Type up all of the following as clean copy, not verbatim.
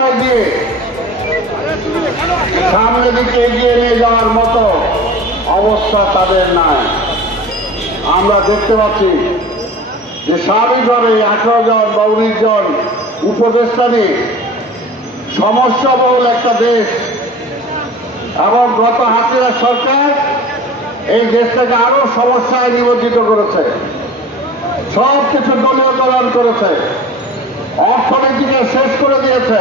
দিয়ে সামনের দিকে এগিয়ে নিয়ে যাওয়ার মতো অবস্থা তাদের নাই। আমরা দেখতে পাচ্ছি যে স্বাভাবিকভাবে 18 জন বা 19 জন উপদেষ্টা নিয়ে সমস্যাবহুল একটা দেশ এবং গত হাসিনা সরকার এই দেশটাকে আরো সমস্যায় নিমজ্জিত করেছে। সব কিছু দলীয়করণ করেছে, অর্থনীতিকে শেষ করে দিয়েছে,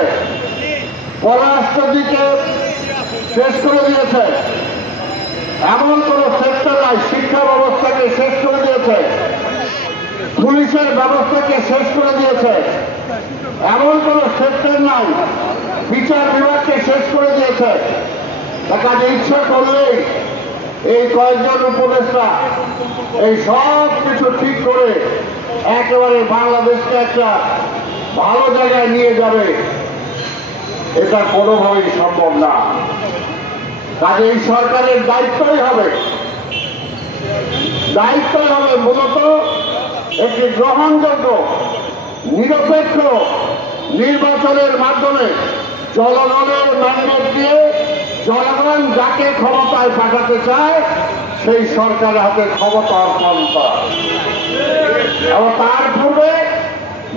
পররাষ্ট্রনীতিকে শেষ করে দিয়েছে, এমন কোন সেক্টর নাই, শিক্ষা ব্যবস্থাকে শেষ করে দিয়েছে, পুলিশের ব্যবস্থাকে শেষ করে দিয়েছে, এমন কোন সেক্টর নাই, বিচার বিভাগকে শেষ করে দিয়েছে। কাজে ইচ্ছা করলেই এই কয়েকজন উপদেষ্টা এই সব কিছু ঠিক করে একেবারে বাংলাদেশকে একটা ভালো জায়গায় নিয়ে যাবে, এটা কোনোভাবেই সম্ভব না। কাজে এই সরকারের দায়িত্বই হবে মূলত একটি গ্রহণযোগ্য নিরপেক্ষ নির্বাচনের মাধ্যমে জনগণের ম্যান্ডেট দিয়ে জনগণ যাকে ক্ষমতায় পাঠাতে চায় সেই সরকারের হাতে ক্ষমতা অর্পণ করা, এবং তার পূর্বে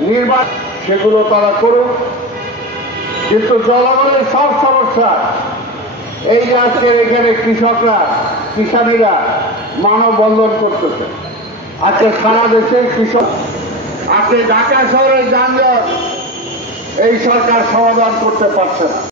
নির্বাচন সেগুলো তারা করুক। কিন্তু জনগণের সব সমস্যা, এই যে আজকে এখানে কৃষকরা কিষানীরা মানববন্ধন করতেছে, আজকে সারা দেশের কৃষক, আজকে ঢাকা শহরের যানজট এই সরকার সমাধান করতে পারছে না।